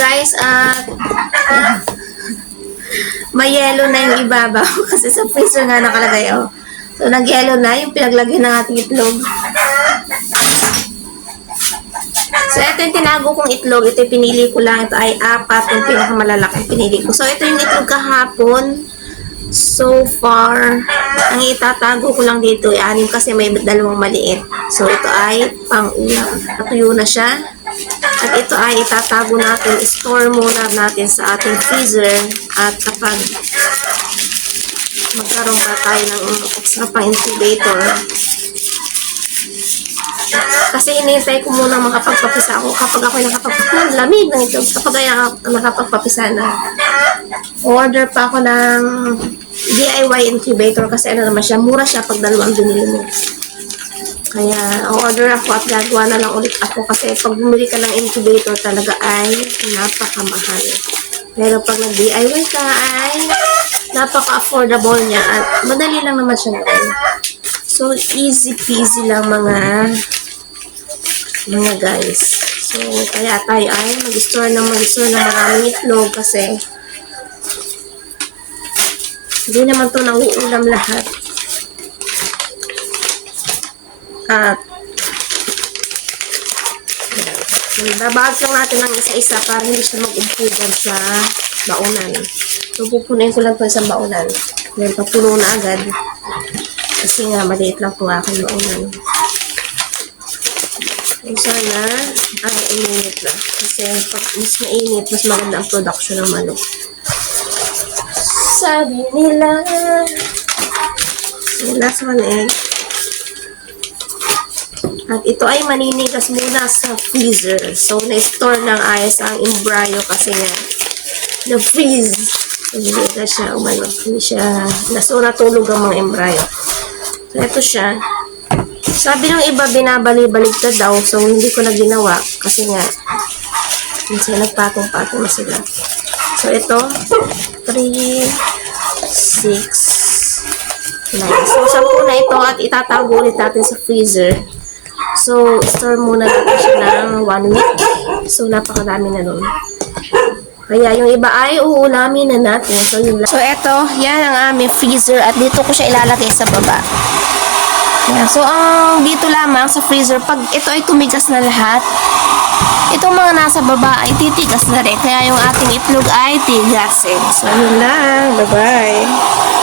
guys, may yellow na yung ibabaw kasi sa freezer nga nakalagay, oh. So, nag-yellow na yung pinaglagyan ng ating itlog. So, ito yung tinago kong itlog. Ito yung pinili ko lang. Ito ay 4 yung pinakamalalaking pinili ko. So, ito yung itlog kahapon. So far, ang itatago ko lang dito ay 6 kasi may 2 maliit. So, ito ay pang-ulam. Natuyo na siya. At ito ay itatago natin, store muna natin sa ating freezer. At kapag magkaroon pa tayo ng extra pang incubator, kasi hinihintay ko muna makapagpapisa ako. Kapag ako nakapagpapisa, lamig ng ito. Kapag ay nakapagpapisa na, order pa ako ng DIY incubator kasi ano naman siya, mura siya pag dalawang binili mo. Kaya, order ako at gagawa na lang ulit ako kasi pag bumili ka ng incubator talaga ay napakamahal. Pero pag nag-DIY ka ay napaka-affordable niya at madali lang naman siya gawin. So, easy peasy lang mga guys. So, kaya tayo ay mag-store ng maraming itlog kasi hindi naman to nauulam lahat. At babahag lang natin ng isa-isa para hindi siya mag-umpugan sa baunan. So, pupunin ko lang ito sa baunan. Then, papuno na agad. Kasi nga, maliit lang ito aking baunan. So, sana ay init na. Kasi pag mas mainit, mas maganda ang production ng manok. Sabi nila. So, last one egg. At ito ay maninigas muna sa freezer. So, na-store ng ayos ang embryo kasi nga na-freeze. So, hindi na siya umano. Hindi siya nasura tulog ang mga embryo. So, ito siya. Sabi ng iba, binabali-baligtad daw. So, hindi ko na ginawa. Kasi nga, minsan nagpatong-patong na sila. So, ito, 3, 6, 9. So, 10 na ito at itatago ulit natin sa freezer. So, store muna natin siya ng 1 week. So, napakadami na nun. Kaya, yung iba ay uulamin na natin. So, yun lang. So, ito, yan ang aming freezer at dito ko siya ilalagay sa baba. Yeah, so, dito lamang sa freezer, pag ito ay tumigas na lahat, itong mga nasa baba ay titigas na rin. Kaya yung ating itlog ay tigasin. So, yun lang. Bye-bye.